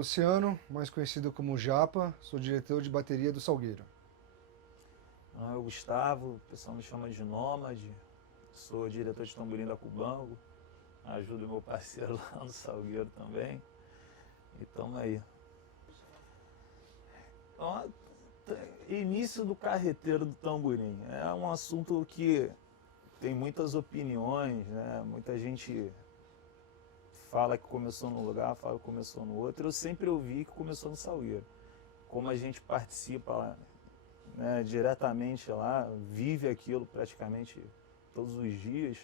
Luciano, mais conhecido como Japa, sou diretor de bateria do Salgueiro. Meu nome é Gustavo, o pessoal me chama de Nômade, sou diretor de tamborim da Cubango, ajudo meu parceiro lá no Salgueiro também, e tamo aí. Então, início do carreteiro do tamborim, é um assunto que tem muitas opiniões, né? Muita gente fala que começou num lugar, fala que começou no outro. Eu sempre ouvi que começou no Salgueiro. Como a gente participa lá, né, diretamente lá, vive aquilo praticamente todos os dias,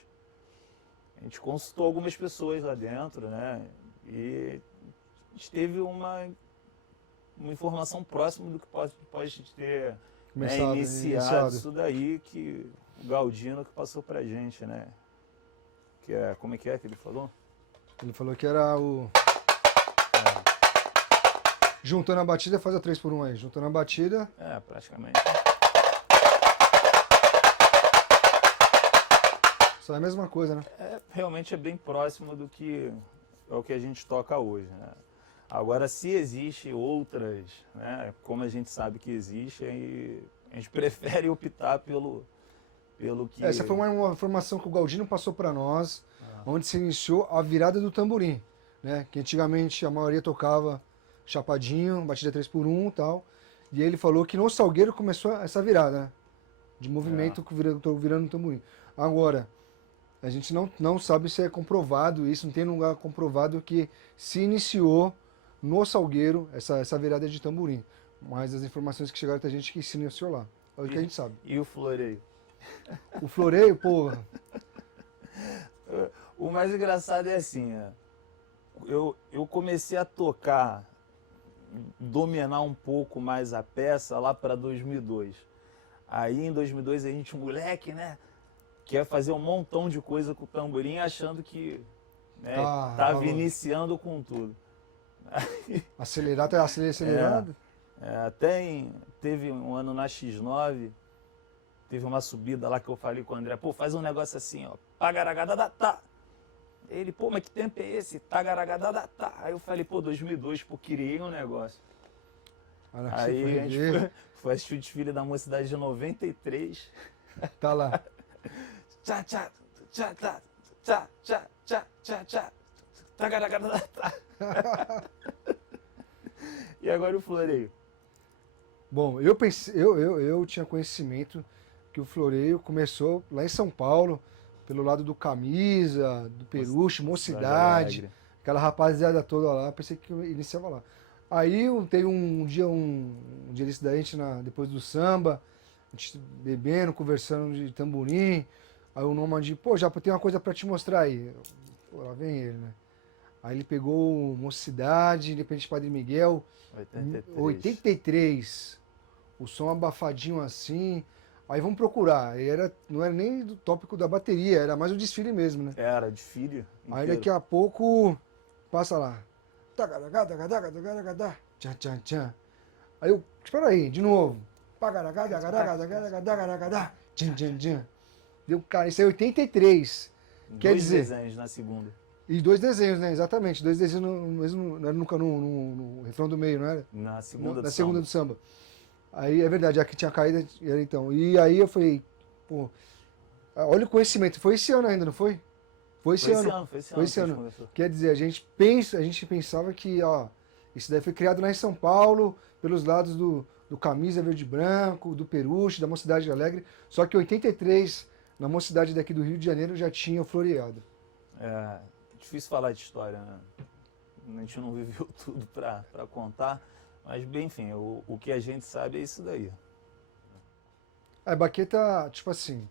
a gente consultou algumas pessoas lá dentro, né? E a gente teve uma informação próxima do que pode ter, né, iniciado isso daí, que o Galdino que passou pra gente, né? Que é, como é que ele falou? Ele falou que era o... Juntando a batida, faz a 3x1 aí. Juntando a batida... É, praticamente. Só é a mesma coisa, né? Realmente é bem próximo do que é o que a gente toca hoje, né? Agora, se existe outras, né, como a gente sabe que existe, aí a gente prefere optar pelo que... Essa foi uma informação que o Galdino passou para nós, onde se iniciou a virada do tamborim, né? Que antigamente a maioria tocava chapadinho, batida 3x1 e tal. E ele falou que no Salgueiro começou essa virada, né? De movimento virando o tamborim. Agora, a gente não sabe se é comprovado isso, não tem lugar comprovado que se iniciou no Salgueiro essa virada de tamborim. Mas as informações que chegaram até a gente que se iniciou lá. É o que a gente sabe. E o floreio? O floreio, porra. O mais engraçado é assim, eu comecei a tocar, dominar um pouco mais a peça lá para 2002. Aí em 2002 a gente, moleque, né, quer fazer um montão de coisa com o tamborim, achando que, né, tava iniciando com tudo. Acelerado? Teve um ano na X9, teve uma subida lá que eu falei com o André, pô, faz um negócio assim, ó, pagaragadadá. Ele, pô, mas que tempo é esse? Tagaragadadá. Aí eu falei, pô, 2002, pô, criei um negócio. Aí a gente foi assistir o desfile da Mocidade de 93. Tá lá. Tchá, tchá, tchá, tchá, tchá, tchá, tchá, tchá, tchá, tagaragadadá. E agora o floreio? Bom, eu tinha conhecimento que o floreio começou lá em São Paulo, pelo lado do Camisa, do Peruche, Mocidade, aquela rapaziada toda lá, pensei que eu iniciava lá. Aí teve um dia desse daí, depois do samba, a gente bebendo, conversando de tamborim, aí o Nômade, pô, já tem uma coisa pra te mostrar aí. Pô, lá vem ele, né? Aí ele pegou Mocidade, Independente Padre Miguel, 83. O som abafadinho assim. Aí vamos procurar. Não era nem do tópico da bateria, era mais o desfile mesmo, né? Era, desfile inteiro. Aí daqui a pouco, passa lá. Tchan. Aí eu, espera aí, de novo. Deu, cara, isso é 83. Quer dizer... Dois desenhos na segunda. E 2 desenhos, né? Exatamente. 2 desenhos no refrão do meio, não era? Na segunda Na segunda do samba. Aí, é verdade, aqui tinha caído, então. E aí eu falei, pô, olha o conhecimento. Foi esse ano ainda, não foi? Foi esse ano. Quer dizer, a gente pensava que, ó, isso daí foi criado lá em São Paulo, pelos lados do Camisa Verde e Branco, do Peruche, da Mocidade Alegre. Só que em 83, na Mocidade daqui do Rio de Janeiro, já tinha o floreado. É difícil falar de história, né? A gente não viveu tudo pra contar. Mas, bem, enfim, o que a gente sabe é isso daí. A baqueta, tipo assim,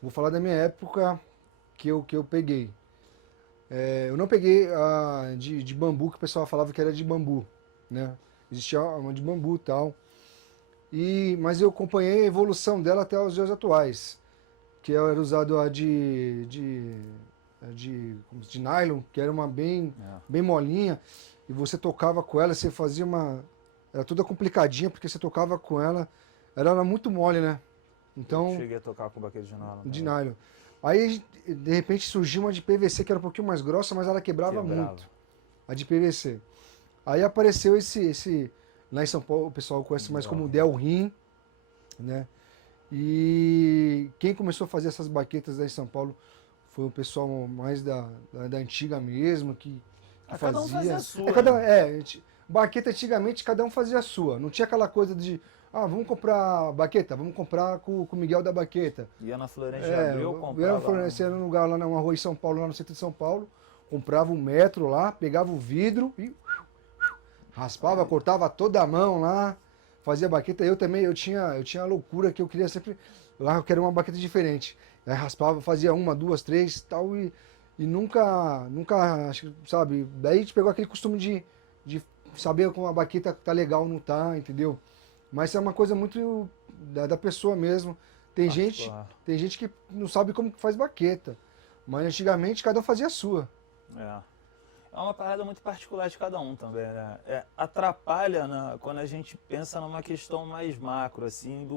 vou falar da minha época que eu peguei. Eu não peguei a de bambu, que o pessoal falava que era de bambu, né? Existia uma de bambu e tal. Mas eu acompanhei a evolução dela até os dias atuais. Que era usado a de nylon, que era uma bem molinha. E você tocava com ela, você fazia uma... Era toda complicadinha, porque você tocava com ela. Ela era muito mole, né? Então... Eu cheguei a tocar com baqueta de nylon. De nylon. Aí, de repente, surgiu uma de PVC, que era um pouquinho mais grossa, mas ela quebrava muito. A de PVC. Aí apareceu lá em São Paulo o pessoal conhece mais como Del Rim, né? E quem começou a fazer essas baquetas lá em São Paulo foi o pessoal mais da antiga mesmo, que Cada um fazia fazia. a sua. Baqueta antigamente cada um fazia a sua. Não tinha aquela coisa de, vamos comprar baqueta, vamos comprar com o Miguel da Baqueta. Ia na Florêncio de Abreu, comprava. Ia num lugar lá numa rua em São Paulo, lá no centro de São Paulo, comprava um metro lá, pegava o vidro e raspava, cortava toda a mão lá, fazia baqueta. Eu também, eu tinha a loucura que eu queria sempre, eu queria uma baqueta diferente. Aí raspava, fazia uma, duas, três tal, e nunca, acho que, sabe, daí a gente pegou aquele costume de saber como a baqueta tá legal ou não tá, entendeu? Mas é uma coisa muito da pessoa mesmo. Tem gente que não sabe como que faz baqueta, mas antigamente cada um fazia a sua. É uma parada muito particular de cada um também, né? Atrapalha, né, quando a gente pensa numa questão mais macro, assim,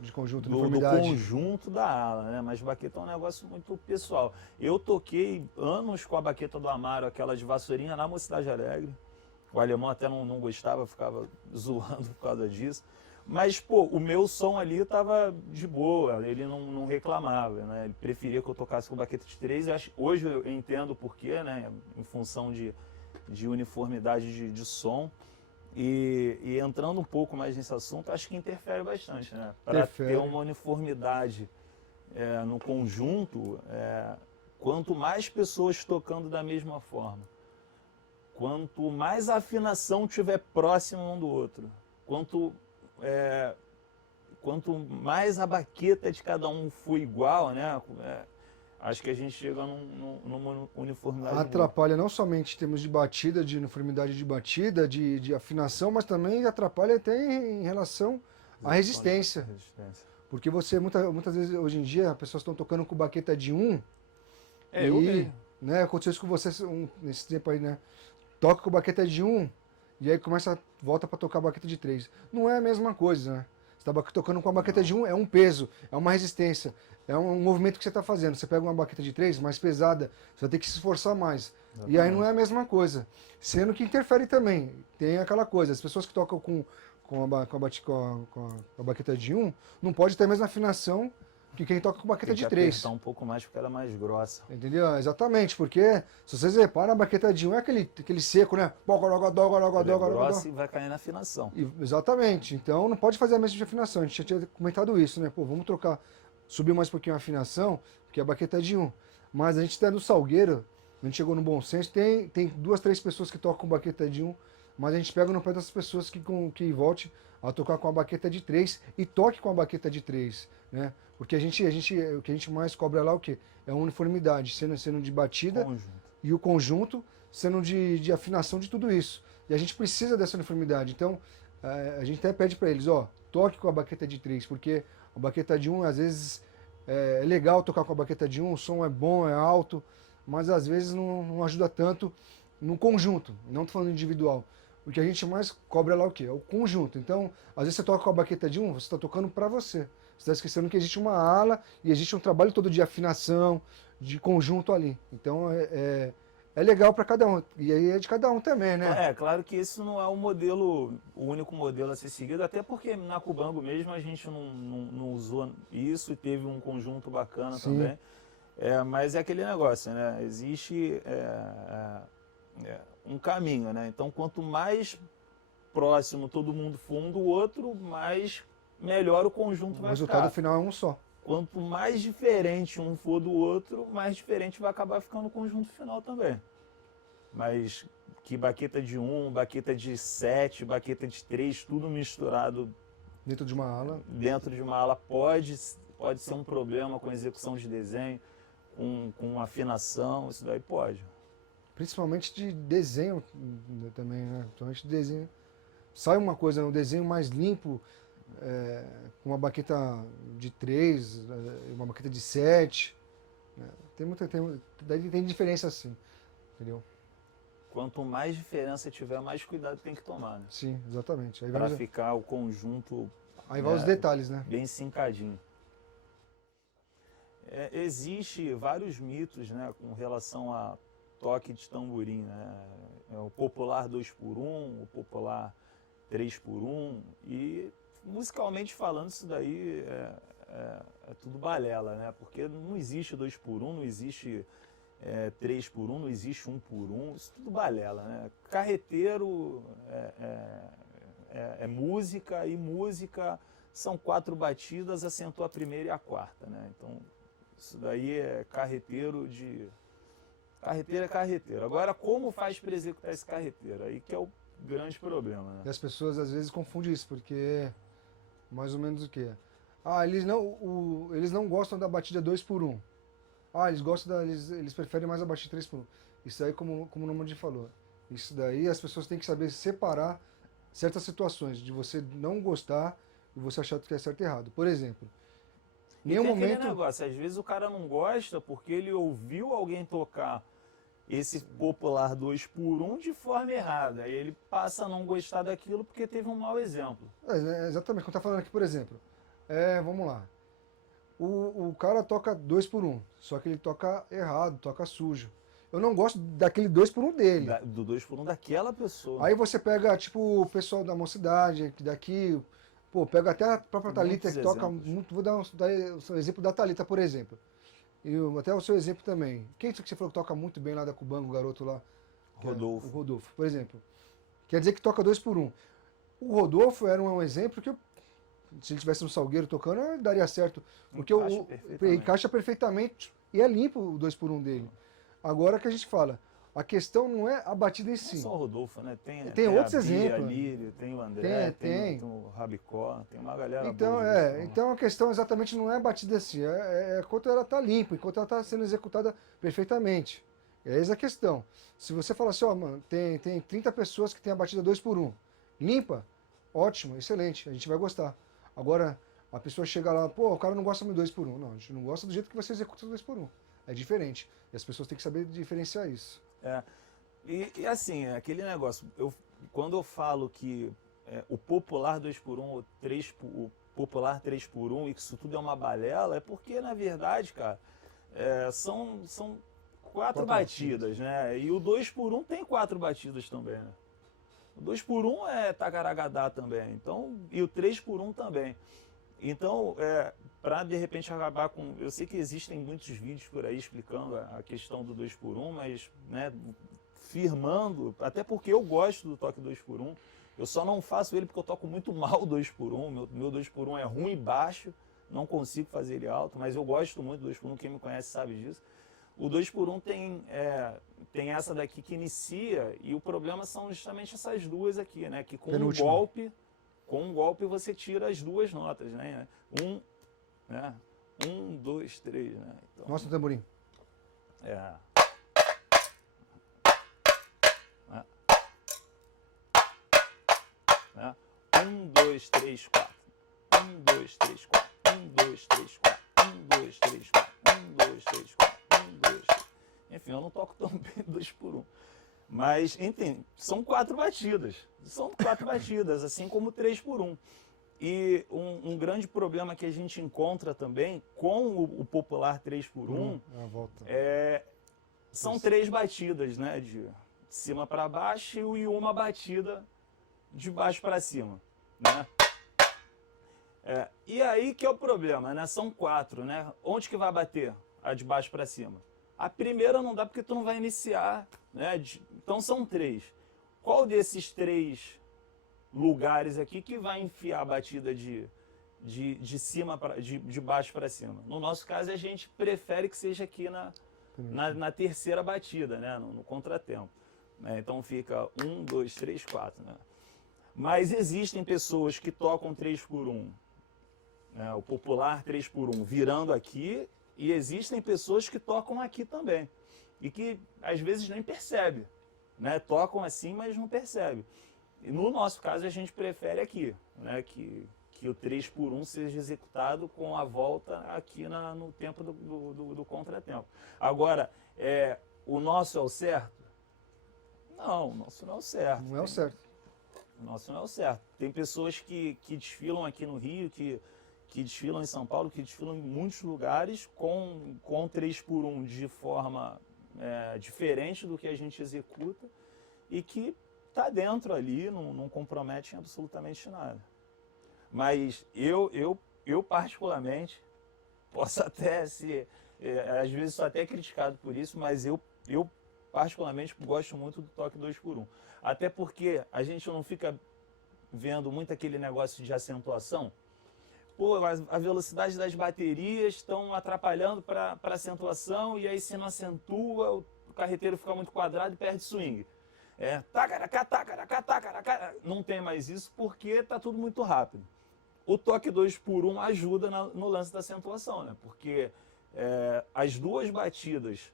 De conjunto, do conjunto da ala, né? Mas baqueta é um negócio muito pessoal. Eu toquei anos com a baqueta do Amaro, aquela de vassourinha, na Mocidade Alegre. O alemão até não gostava, ficava zoando por causa disso. Mas, pô, o meu som ali tava de boa, ele não reclamava, né? Ele preferia que eu tocasse com baqueta de 3. Hoje eu entendo o porquê, né? Em função de uniformidade de som. E entrando um pouco mais nesse assunto, acho que interfere bastante, né? Para ter uma uniformidade no conjunto, quanto mais pessoas tocando da mesma forma, quanto mais a afinação tiver próximo um do outro, quanto mais a baqueta de cada um for igual, né? Acho que a gente chega numa uniformidade. Atrapalha não somente em termos de batida, de uniformidade de batida, de afinação, mas também atrapalha até em relação à resistência. Porque você, muitas vezes, hoje em dia, as pessoas estão tocando com baqueta de 1. Né, aconteceu isso com você nesse tempo aí, né? Toca com baqueta de 1 e aí volta para tocar baqueta de 3. Não é a mesma coisa, né? Você está tocando com a baqueta de 1, é um peso, é uma resistência, é um movimento que você está fazendo. Você pega uma baqueta de 3 mais pesada, você vai ter que se esforçar mais. Exatamente. E aí não é a mesma coisa. Sendo que interfere também. Tem aquela coisa, as pessoas que tocam com a baqueta de 1 não pode ter a mesma afinação que quem toca com baqueta de 3. Tem um pouco mais porque ela é mais grossa. Entendeu? Exatamente, porque se vocês reparam, a baqueta de 1 é aquele seco, né? É grossa e vai cair na afinação. Exatamente, então não pode fazer a mesma afinação. A gente já tinha comentado isso, né? Pô, vamos subir mais um pouquinho a afinação, porque a baqueta é de 1. Mas a gente tá no Salgueiro, a gente chegou no Bom Senso, tem 2, 3 pessoas que tocam com baqueta de 1, mas a gente pega no pé das pessoas que volte a tocar com a baqueta de 3 e toque com a baqueta de 3, né? Porque o que a gente mais cobra lá é o quê? É a uniformidade, sendo de batida e o conjunto sendo de afinação de tudo isso. E a gente precisa dessa uniformidade. Então, a gente até pede para eles, toque com a baqueta de 3, porque a baqueta de 1, às vezes, é legal tocar com a baqueta de 1, o som é bom, é alto, mas às vezes não ajuda tanto no conjunto, não estou falando individual. O que a gente mais cobra lá é o quê? É o conjunto. Então, às vezes você toca com a baqueta de 1, você está tocando para você. Você está esquecendo que existe uma ala e existe um trabalho todo de afinação, de conjunto ali. Então é legal para cada um. E aí é de cada um também, né? Claro que esse não é o único modelo a ser seguido, até porque na Cubango mesmo a gente não usou isso e teve um conjunto bacana. Sim. Também. Mas é aquele negócio, né? Existe um caminho, né? Então quanto mais próximo todo mundo for um do outro, mais melhor o conjunto vai ficar. O resultado final é um só. Quanto mais diferente um for do outro, mais diferente vai acabar ficando o conjunto final também. Mas que baqueta de 1, baqueta de 7, baqueta de 3, tudo misturado dentro de uma ala. Dentro de uma ala pode ser um problema com execução de desenho, com afinação, isso daí pode. Principalmente de desenho também, né? Principalmente de desenho. Sai uma coisa, um desenho mais limpo, com uma baqueta de 3, uma baqueta de 7. Né? Tem diferença assim, entendeu? Quanto mais diferença tiver, mais cuidado tem que tomar, né? Sim, exatamente. Para ficar o conjunto... Aí vai os detalhes, né? Bem sincadinho. Existe vários mitos, né, com relação a toque de tamborim, né? É o popular 2x1, o popular 3x1, e musicalmente falando isso daí é tudo balela, né? Porque não existe 2x1, não existe 3x1, não existe 1x1, isso tudo balela, né? Carreteiro é música, e música são 4 batidas, acentua a primeira e a quarta, né? Então isso daí é carreteiro de... Carreteiro é carreteiro. Agora, como faz para executar esse carreteiro? Aí que é o grande problema, né? E as pessoas às vezes confundem isso, porque mais ou menos o quê? Ah, eles não gostam da batida 2x1. Ah, eles preferem mais a batida 3x1. Isso aí, como o Nomad falou, isso daí as pessoas têm que saber separar certas situações de você não gostar e você achar que é certo e errado. Por exemplo, em nenhum tem momento... aquele negócio, às vezes o cara não gosta porque ele ouviu alguém tocar esse popular 2x1 de forma errada. Aí ele passa a não gostar daquilo porque teve um mau exemplo. Exatamente, quando tá falando aqui, por exemplo, vamos lá. O cara toca 2x1, só que ele toca errado, toca sujo. Eu não gosto daquele 2x1 dele. Do 2x1 daquela pessoa. Aí você pega, tipo, o pessoal da mocidade, daqui, pô, pega até a própria Thalita que toca muito. Vou dar o exemplo da Thalita, por exemplo. E até o seu exemplo também. Quem que você falou que toca muito bem lá da Cubango, o garoto lá? Rodolfo. O Rodolfo, por exemplo. Quer dizer que toca 2x1. O Rodolfo era um exemplo que, se ele tivesse um Salgueiro tocando, daria certo. Porque encaixa perfeitamente e é limpo o 2x1 dele. Agora que a gente fala, a questão não é a batida em si. Não é só o Rodolfo, né? Tem outros a Bia, exemplos. A Lírio, tem o André, tem o Rabicó, tem uma galera então, boa. Então a questão exatamente não é a batida em si, enquanto ela está limpa, enquanto ela está sendo executada perfeitamente. É essa a questão. Se você falar assim, ó, mano, tem 30 pessoas que tem a batida 2x1, limpa, ótimo, excelente, a gente vai gostar. Agora, a pessoa chega lá, pô, o cara não gosta muito 2x1. Não, a gente não gosta do jeito que você executa o 2x1. É diferente. E as pessoas têm que saber diferenciar isso. E assim, aquele negócio, quando eu falo que o popular 2x1, o popular 3x1, e que isso tudo é uma balela, é porque, na verdade, cara, são 4 batidas, né? E o 2x1 tem 4 batidas também, né? O 2x1 é tacaragadá também, então, e o 3x1 também. Então, para de repente acabar com... Eu sei que existem muitos vídeos por aí explicando a questão do 2x1, mas, né, firmando, até porque eu gosto do toque 2x1, eu só não faço ele porque eu toco muito mal o 2x1, meu 2x1 é ruim e baixo, não consigo fazer ele alto, mas eu gosto muito do 2x1, quem me conhece sabe disso. O 2x1 tem essa daqui que inicia, e o problema são justamente essas duas aqui, né, que com um golpe você tira as duas notas, né? 1, 2, 3, né? Então, mostra o tamborim. 1, 2, 3, 4. 1, 2, 3, 4. 1, 2, 3, 4. 1, 2, 3, 4. 1, 2, 3, 4. 1, 2, 3. Enfim, eu não toco tão bem 2x1. Mas, entende, são 4 batidas. São 4 batidas, assim como 3x1. E um grande problema que a gente encontra também com o popular 3x1 são 3 batidas, né? De cima para baixo e uma batida de baixo para cima, né? E aí que é o problema, né? São 4, né? Onde que vai bater a de baixo para cima? A primeira não dá porque tu não vai iniciar, né? Então são 3. Qual desses 3 lugares aqui que vai enfiar a batida de cima de baixo para cima? No nosso caso, a gente prefere que seja aqui na terceira batida, né? No contratempo. Então fica 1, 2, 3, 4, né? Mas existem pessoas que tocam 3x1, né? O popular 3x1 virando aqui, e existem pessoas que tocam aqui também, e que às vezes nem percebe, né? Tocam assim, mas não percebe. E no nosso caso a gente prefere aqui, né? Que o 3x1 seja executado com a volta aqui no tempo do contratempo. Agora, o nosso é o certo? Não, o nosso não é o certo. Não é o certo. O nosso não é o certo. Tem pessoas que desfilam aqui no Rio, que desfilam em São Paulo, que desfilam em muitos lugares com 3x1 de forma diferente do que a gente executa e que está dentro ali, não compromete em absolutamente nada. Mas eu particularmente, posso até ser, às vezes sou até criticado por isso, mas eu particularmente gosto muito do toque 2x1. Até porque a gente não fica vendo muito aquele negócio de acentuação. Pô, a velocidade das baterias estão atrapalhando para acentuação e aí se não acentua, o carreteiro fica muito quadrado e perde swing. Tacaracá, tacaracá, tacaracá. Não tem mais isso porque está tudo muito rápido. O toque 2x1 ajuda no lance da acentuação, né? Porque as duas batidas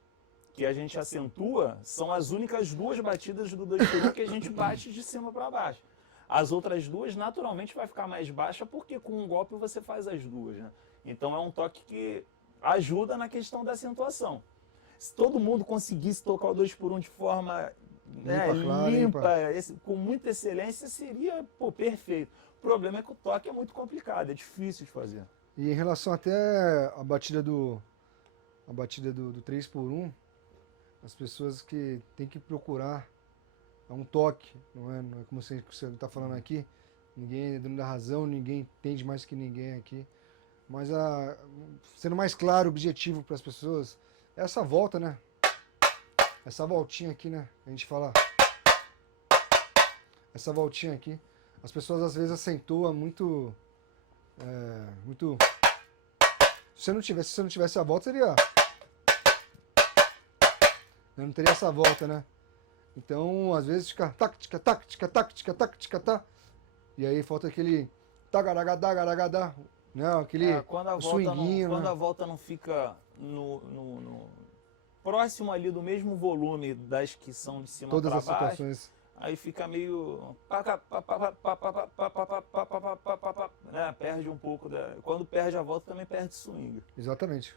que a gente acentua são as únicas duas batidas do 2x1 que a gente bate de cima para baixo. As outras duas, naturalmente, vai ficar mais baixa porque com um golpe você faz as duas, né? Então é um toque que ajuda na questão da acentuação. Se todo mundo conseguisse tocar o 2x1 de forma limpa, com muita excelência, seria perfeito. O problema é que o toque é muito complicado, é difícil de fazer. E em relação até à batida do 3x1, as pessoas que têm que procurar um toque, não é como você está falando aqui, ninguém é dono da razão, ninguém entende mais que ninguém aqui, mas sendo mais claro, objetivo para as pessoas, é essa volta, né? Essa voltinha aqui, né? A gente fala, essa voltinha aqui, as pessoas às vezes acentuam muito, se você não tivesse a volta, seria, eu não teria essa volta, né? Então, às vezes fica táctica, táctica, táctica, táctica, tá. E aí falta aquele tagaragadá, né? Aquele swinguinho. Quando a volta não fica no próximo ali do mesmo volume das que são de cima para baixo. Todas as situações. Aí fica meio perde um pouco quando perde a volta também perde swing. Exatamente.